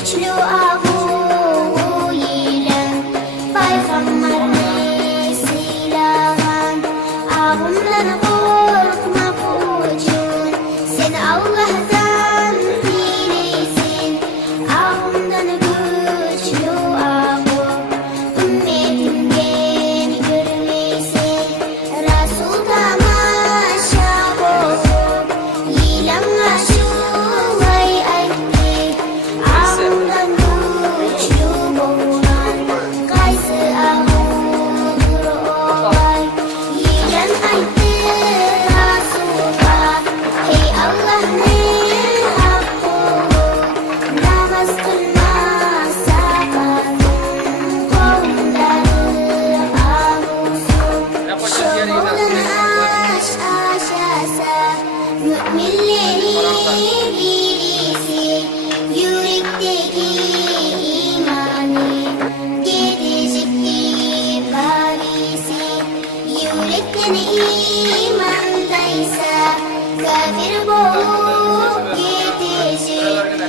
güçlü avu yilen Peygamberine silahın avundan korkmak için sen Allah'tan bilirsin avundan güçlü avu ümmetimden görmesin Resul tamaşa olup yilen aşılay aytti avundan güçlü boğulan kaysı avudur olay yilen aytti Resul'a ey Allah ne hakkı namaz kılmazsa kadın kavimleri avusun şoğuldan aşasa müminleri birisi yürekteki imani gidecekti Paris'i yürekten imandaysa kafir bulup gidecek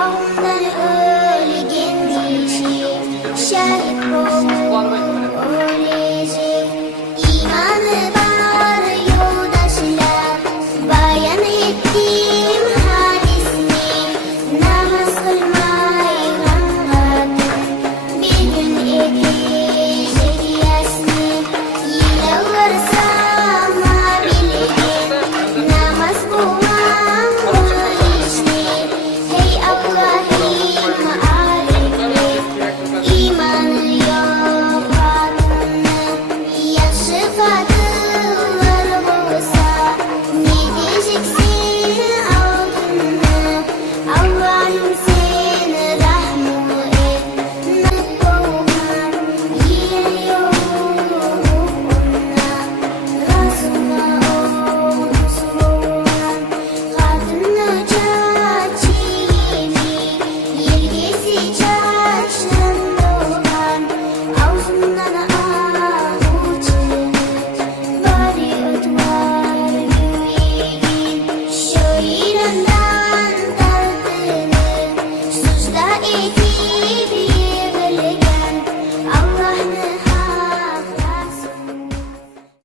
avundan ölgen dişi şahit